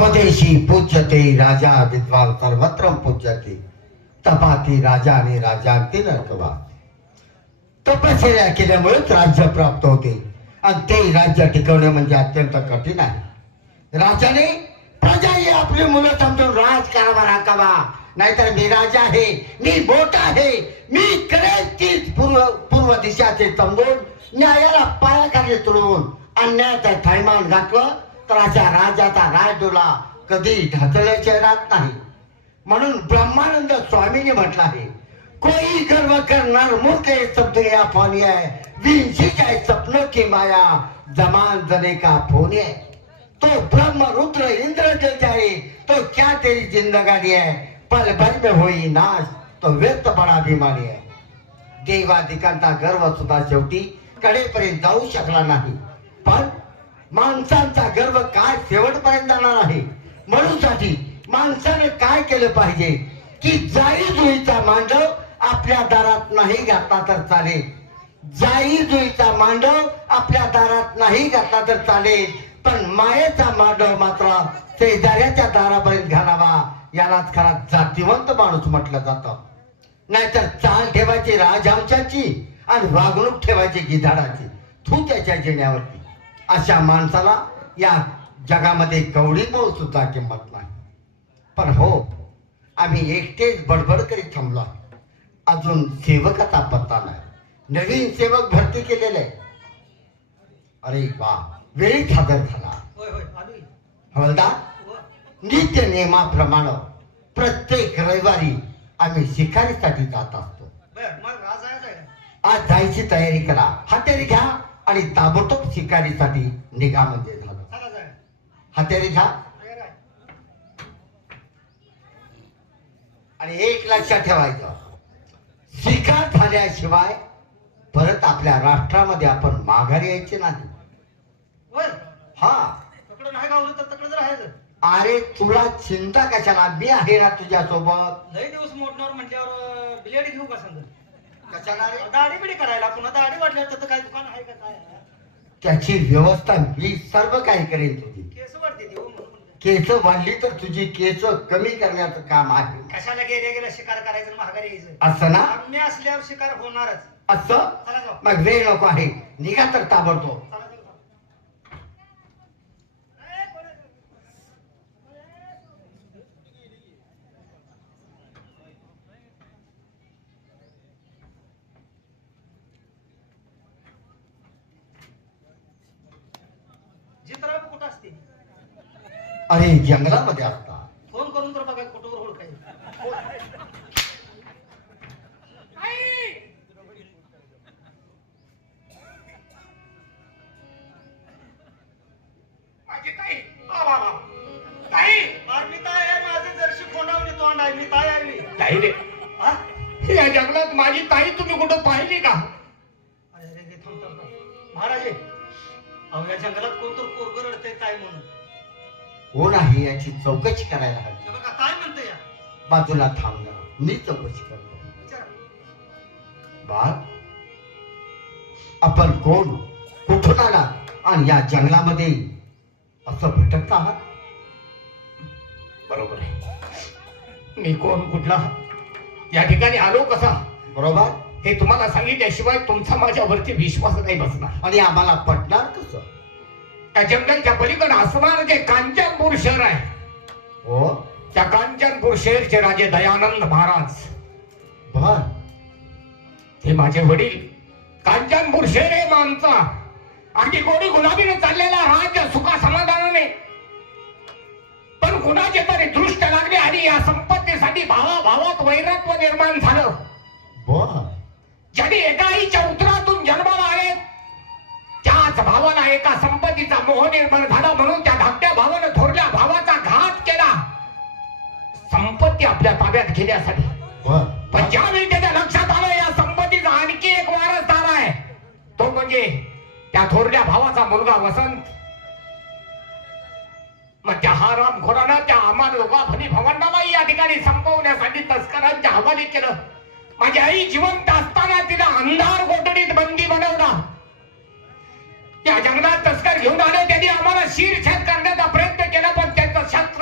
स्वदेशी पूज्यते राजा विद्वान सर्वत्र पूज्यते तपाती राजा आणि राजांती नरकवा. तपश्चर्या केल्यामुळेच राज्य प्राप्त होते आणि ते राज्य टिकवणे म्हणजे अत्यंत कठीण आहे. राजाने प्रजा ही आपली मुलं समजून राजकारभार हाकावा, नाहीतर मी राजा आहे, मी मोठा आहे, मी करेल तीच पूर्व दिशाचे समजून न्यायाला पायाखाली तुडवून अन्यायाचा थैमान घातलं तर अशा राजाचा राजडोला कधी ढासळल्याचे राहत नाही. म्हणून ब्रह्मानंद स्वामींनी म्हटलं आहे, कोई गर्व करणार मूर्ख सब दुनिया फोनी है, विंशी जाए सपनों की माया, जमान जने का फोनी है. तो ब्रह्म रुद्र इंद्र जल जाए तो क्या तेरी जिंदगानी है, पल भर में होई नाश तो व्यर्थ बड़ा अभिमानी है. देवादिकांचा गर्व सुद्धा शेवटी कडेपर्यंत जाऊ शकला नाही, पण माणसांचा गर्व काय शेवटपर्यंत जाणार आहे. म्हणूनसाठी माणसाने काय केलं पाहिजे की जाई जुईचा मांडव आपल्या दारात नाही घातला तर चालेल, जाई जुईचा मांडव आपल्या दारात नाही घातला तर चालेल, पण मायेचा मांडव मात्र शेजाऱ्याच्या दारापर्यंत घालावा. यालाच खरा जातीवंत माणूस म्हटलं जातं. नाहीतर चाल ठेवायची राजहंसाची आणि वागणूक ठेवायची गिधाडाची, तू त्याच्या जिण्यावरती. अशा माणसाला या जगामध्ये कवडी मोल सुद्धा किंमत नाही. पण हो, आम्ही एकटेच बडबड करीत थांबलो, अजून सेवकाचा पत्ता नाही. नवीन सेवक भरती केलेले आहे. अरे वा, वेळीच हजर झाला. हवलदार, नित्य नियमाप्रमाणे प्रत्येक रविवारी आम्ही शिकारीसाठी जात असतो. आज जायची तयारी करा, हत्यारी घ्या आणि ताबडतोब शिकारीसाठी निघा म्हणजे झालं. हत्यारी घ्या आणि एक लक्षात ठेवायचं, शिकार झाल्याशिवाय परत आपल्या राष्ट्रामध्ये आपण माघारी यायचे नाही. हा, अरे तुला चिंता कशाला, मी आहे ना तुझ्या सोबत. लय दिवस मोडणार म्हटल्यावर बिलेट घेऊ का सांग. कशाला रे? दाढी बिडी करायला, पुन्हा दाढी वाटल्यावर त्याचं काय दुकान आहे का काय? त्याची व्यवस्था मी सर्व काही करेन. तुझी केस वाढते ती, हो म्हणून. केस वाढली तर तुझी केस कमी करण्याचं काम आहे. कशाला गेल्या शिकार करायचं, महागारी यायचं असं ना? मी असल्यावर शिकार होणारच. असं चला जाऊ. मग वेळ नको आहे, निघा तर ताबडतोब. चला जाऊ. जित्राबाबू कुठं असते? अरे जंगलामध्ये असता. फोन करून तर बघा कुठं ओळखाय. माझी ताई, ताई, मी ताई आहे. माझे जर्शी खोंडावली तोंड आहे. मी ताई आहे. ताई रे, हा? या जंगलात माझी ताई तुम्ही कुठं पाहिली का? अरे रे रे, थांब थांब थांब. महाराजे, अहो या जंगलात कोणतर पोरग रडतंय काय म्हणून. कोण आहे याची चौकशी करायला हवी. हे बघा काय म्हणते या. बाजूला थांब ना, मी चौकशी करतो. विचारा. बाळ, आपण कोण, कुठून आला आणि या जंगलामध्ये असं भटकता आहात? बरोबर आहे. मी कोण, कुठला, या ठिकाणी आलो कसा, बरोबर. हे तुम्हाला सांगितल्याशिवाय तुमचा माझ्यावरती विश्वास नाही बसणार. आणि आम्हाला पटणार कसं? त्या जंगलच्या पलीकडे असणार जे कांचनपूर शहर आहे, हो, त्या कांचनपूर शहरचे राजे दयानंद महाराज, बर, हे माझे वडील. कांचनपूर शहर आहे आमचा. अगदी गोडी गुलाबीने चाललेला राज्य सुखा समाधानाने, पण कुणाचे तरी दृष्ट लागले आणि या संपत्तीसाठी भावाभावात वैरत्व निर्माण झालं. बर, ज्यांनी एका आईच्या उतरातून जन्माला आले त्याच भावाला एका संपत्तीचा मोह निर्माण झाला, म्हणून त्या धाकट्या भावानं थोरल्या भावाचा घात केला संपत्ती आपल्या ताब्यात घेण्यासाठी. बर, पण ज्यावेळी त्याच्या लक्षात आलं या संपत्तीचा आणखी एक वारसदार आहे, तो म्हणजे त्या थोरल्या भावाचा मुलगा वसंत. मग त्या हा रामखोरानं त्या आम्हाला दोघा भनी भवंडाला या ठिकाणी संपवण्यासाठी तस्करांच्या हवाली केलं. माझी आई जिवंत असताना तिला अंधार कोठडीत बंदी बनवला. त्या जंगलात तस्कर घेऊन आले, त्यांनी आम्हाला शिरछेद करण्याचा प्रयत्न केला, पण त्यांचं शस्त्र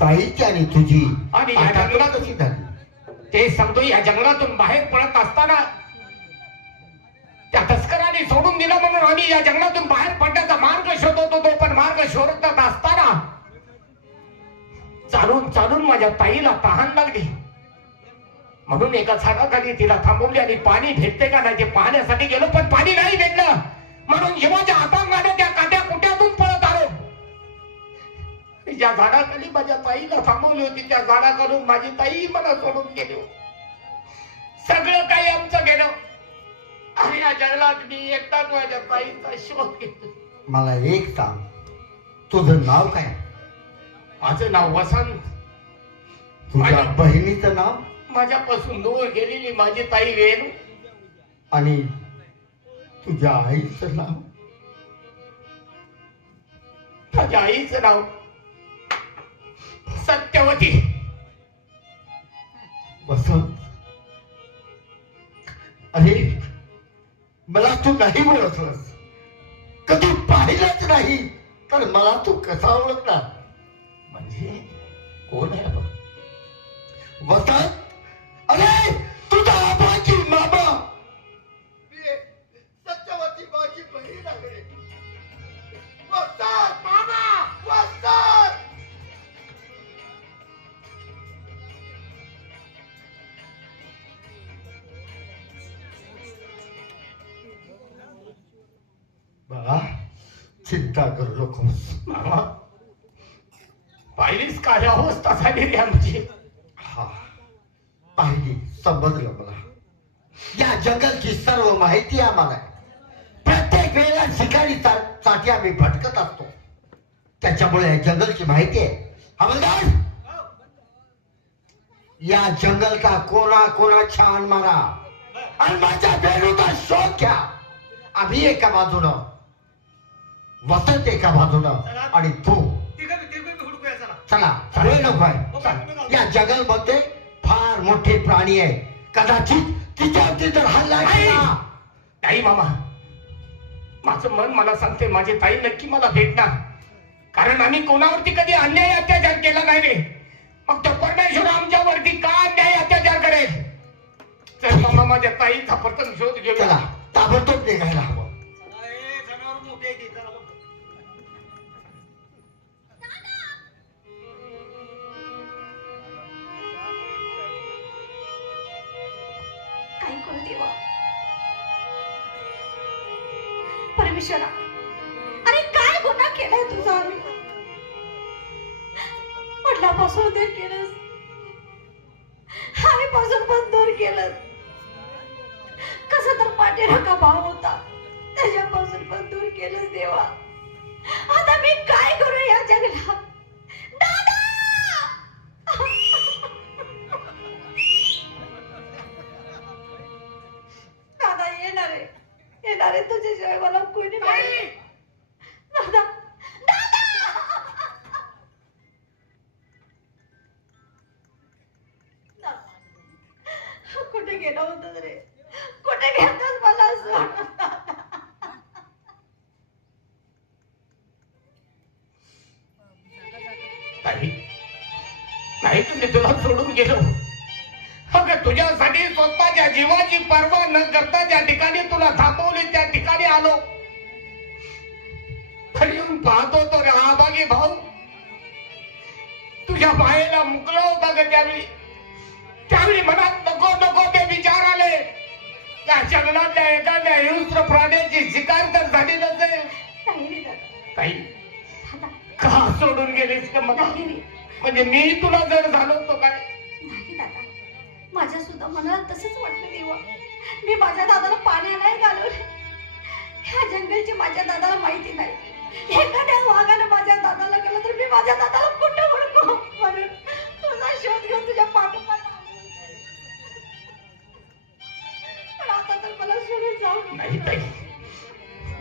ताईची आणि तुझी आणि या आता जंगलात- कशी झाली? ते सांगतो या जंगलातून बाहेर पडत असताना त्या तस्करांनी सोडून दिलं म्हणून आम्ही या जंगलातून बाहेर पडण्याचा मार्ग शोधत होतो. पण मार्ग शोधत असताना चालून चालून माझ्या ताईला तहान लागली. म्हणून एका झाडाखाली तिला थांबवली आणि पाणी भेटते का नाही ते पाहण्यासाठी गेलो. पण पाणी नाही भेटलं. म्हणून जेव्हा हातांगाने त्या काट्या कुट्यातून पळत आलो. ज्या झाडाखाली माझ्या ताईला थांबवली होती त्या झाडाखालून माझी ताई मला सोडून गेली. सगळं काही आमचं गेलं आणि या जंगलात मी एकटाच माझ्या ताईचा शोध घेतो. मला एक सांग, तुझं नाव काय? माझं नाव वसंत. तुझ्या बहिणीचं नाव? माझ्यापासून दूर गेलेली माझी ताई वेणू. आणि तुझ्या आईचं नाव? माझ्या आईचं नाव सत्यवती. वसंत, अरे मला तू नाही ओळखलंस, कधी पाहिलंच नाही, तर मला तू कसा ओळखणार? म्हणजे कोण आहे आपण? वसंत, अरे तुझा आबाची मामा सत्यवती माझी बहीण आहे. वसंत मामा, वसंत. बाळा, चिंता करू नकोस. मामा, पाहिलीच काय अवस्था झाली रे आमची. हा, पाहिली, समजलं मला. या जंगलची सर्व माहिती आम्हाला आहे. प्रत्येक वेळेला शिकारीसाठी आम्ही भटकत असतो, त्याच्यामुळे या जंगलची माहिती आहे. हवालदार, या जंगल का कोना कोना छान मारा आणि माझ्या बेलूचा शोध घ्या. आम्ही एका बाजूनं, वसंत एका बाजूनं आणि तू. चला, वेळ नको आहे. या जंगलमध्ये फार मोठे प्राणी आहे, कदाचित तिच्यावरती जर हल्ला केला. ताई मामा, माझं मन मला सांगते माझी ताई नक्की मला भेटणार. कारण आम्ही कोणावरती कधी अन्याय अत्याचार केला नाही रे. मग तो परमेश्वर आमच्यावरती का अन्याय अत्याचार करेल? तर मामा, माझ्या ताईचा प्रथम शोध घेऊया. चला, ताबडतोब निघायला हवं. काय करू देवा, परमेश्वरा, अरे काय गुन्हा केलाय तुझा आम्ही? वडिलापासून दूर केलंस, आईपासून पण दूर केलंस. कसा तर पाठीराखा भाव होता त्याच्यापासून पण दूर केलंस देवा. आता मी काय करू या जंगलात? दादा, दादा येणार आहे तुझ्याशिवाय मला कोणी नाही. दादा, दादा, कुठे गेला होतास रे? कुठे घेतलास मला सोडून? ताई, नाही तुम्ही तुला सोडून गेलो. अगं तुझ्यासाठी स्वतःच्या जीवाची पर्वा न करता ज्या ठिकाणी तुला थांबवली त्या ठिकाणी आलो. खाली येऊन पाहतो तो राबागी भाऊ तुझ्या मायेला मुकला होता ग. त्यावेळी मनात नको नको ते विचार आले. या जंगलातल्या एखाद्या हिंस्र प्राण्याची शिकार तर झाली नसेल. काही का सोडून गेलीस का मला? म्हणजे मी तुला जर झालो तो काय? नाही दादा, माझ्या सुद्धा मनाला तसंच वाटलं देवा. मी माझ्या दादाला पाणी नाही घालवले. ह्या जंगलची माझ्या दादाला माहिती नाही. एखाद्या वाघानं माझ्या दादाला गेलं तर मी माझ्या दादाला कुठं हुडकू? म्हणून तुझा शोध घेऊन तुझ्या पाठोपाठ आले. पण आता तर मला सोडून जाऊ नको. नाही ताई,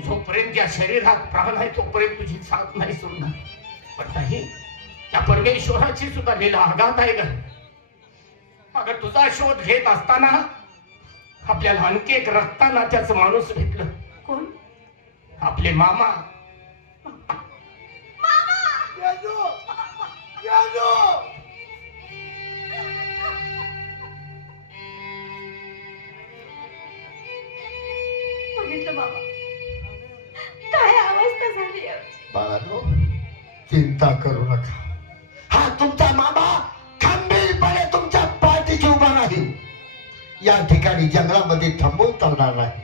जोपर्यंत या शरीरात प्राण आहे तोपर्यंत तुझी साथ नाही सोडणार. पण नाही, त्या परमेश्वराची सुद्धा लीला आघात आहे ग. अगं तुझा शोध घेत असताना आपल्याला आणखी एक रक्ता नात्याचं माणूस भेटलं. कोण? आपले मामा. प्यानो बघितलं बाबा काय अवस्था झाली आमची. बाळांनो, चिंता करू नका. हा तुमचा मामा खंबीरपणे तुमच्या पाठीशी उभा राहील. या ठिकाणी जंगलामध्ये थांबवून चालणार नाही.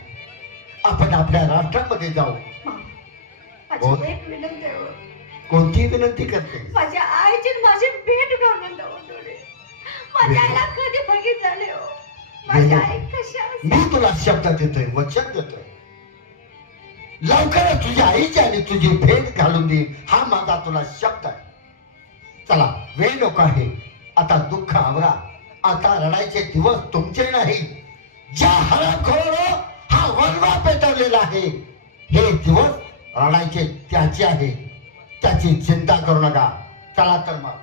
आपण आपल्या राष्ट्रामध्ये जाऊ. मामा, बोल. माझी एक विनंती आहे हो. कोणती विनंती करते? माझ्या आईची आणि माझी भेट घालून द्यावं थोडे. माझ्या आईला कधी बघित झाले हो. माझी आई कशी असते. मी तुला शब्द देतोय, वचन देतोय. लवकरच तुझ्या आईची आणि तुझी भेट घालून दे, हा माझा तुला शब्द आहे. चला, वेळ नको आहे. आता दुःख आवरा. आता रडायचे दिवस तुमचे नाही. ज्या हरामखोरानं हा वनवा पेटवलेला आहे, हे दिवस रडायचे त्याचे आहे. त्याची चिंता करू नका. चला तर मग.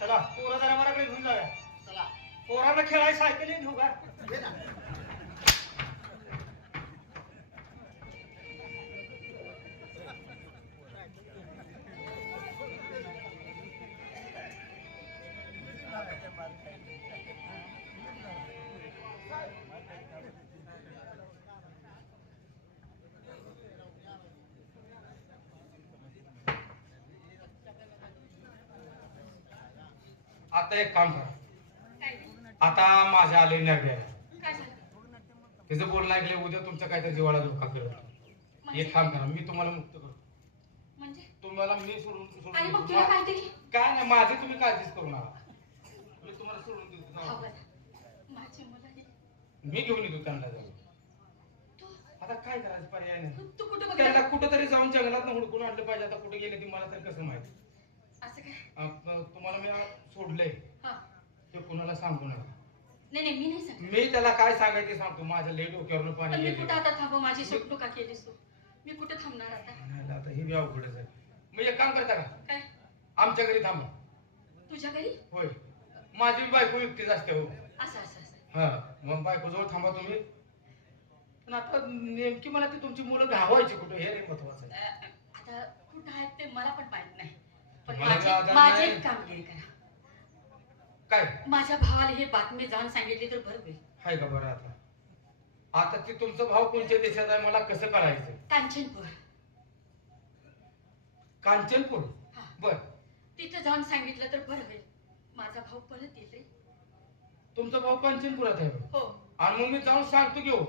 चला पोरं जरा मला घेऊन जाऊया. चला पोरांना खेळायला सायकली घेऊ का? आता एक काम करा. काय आता माझ्या आले निर्णय. काय झालं? तिचं बोलणं ऐकलं, उद्या तुमच्या काहीतरी जीवाला धोका करत. एक काम करा, मी तुम्हाला मुक्त करतो. म्हणजे तुम्हाला मी सोडून आणि मग सोडून तुला काय तरी काय नाही, माझी तुम्ही काळजीच करू नका. मी तुम्हाला सोडून देतो. हा जाऊ. बरं. माझी मुलं मी घेऊन येतो त्यांना जाऊ. तू आता काय करायचं, पर्याय नाही. तू कुठं बघ त्याला कुठंतरी जाऊन जंगलात हुडकून आणलं पाहिजे. आता कुठे गेले ती मला तरी कसं माहिती. असं काय? तुम्हाला मी सोडलंय हा ते कुणाला सांगू नका. नाही नाही मी नाही सांगत. मी त्याला काय सांगायचे सांगतो. माझ्या लई डोक्यावरून पण पाणी मी गेले. कुठं आता थांबव. माझी सुटू का केलीस तू? मी कुठं थांबणार आता? नाही, आता हे बी अवघडच आहे. मग एक काम करता का, काय आमच्या घरी थांबा. तुझ्या घरी? होय, माझी बायको एकटीच असते. हो, असं असं असं. हा, मग बायको जवळ थांबा तुम्ही. पण आता नेमकी मला ती तुमची मुलं घावायची कुठे, हे रे महत्वाचं आहे. आता कुठं आहेत ते मला पण माहित नाही. पण मला बी आधार माझी नाही. एक कामगिरी करा. काय माझ्या भावाला हे बातमी जाऊन सांगितली तर बरं होईल. आहे का बरं? आता आता ते तुमचा भाव कोणत्या देशात आहे मला कसं कळायचं? कांचनपूर. कांचनपूर. हा. बर, तिथं जाऊन सांगितलं तर बरं होईल. माझा भाऊ परत येईल रे. तुमचा भाऊ कांचनपुरात आहे. हो आणि मग मी जाऊन सांगतो की हो.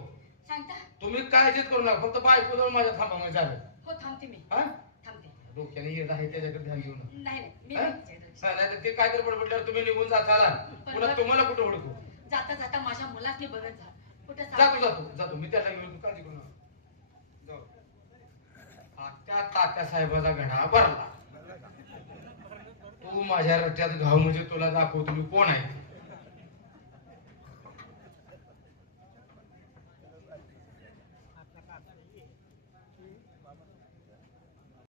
सांगता? तुम्ही काळजीच करू नका, फक्त बायको जवळ माझ्या थांबा मग झालं. हो थांबते मी. हा, थांबते. डोक्याने येत आहे त्याच्याकडे ध्यान देऊ नका. नाही नाही मी हा? नाही विचारत. हा, नाहीतर ते काहीतरी बडबडल्यावर तुम्ही निघून जाताला. पुन्हा तुम्हाला कुठं हुडकू? जाता जाता माझ्या मुलासनी बघत जा. कुठं जातो जातो जातो मी त्याला घेऊन, काळजी करू नका. जाऊ. आत्या तात्या साहेबाचा घडा भरला. तू माझ्या रट्यात घाव म्हणजे तुला दाखवतो मी कोण आहे.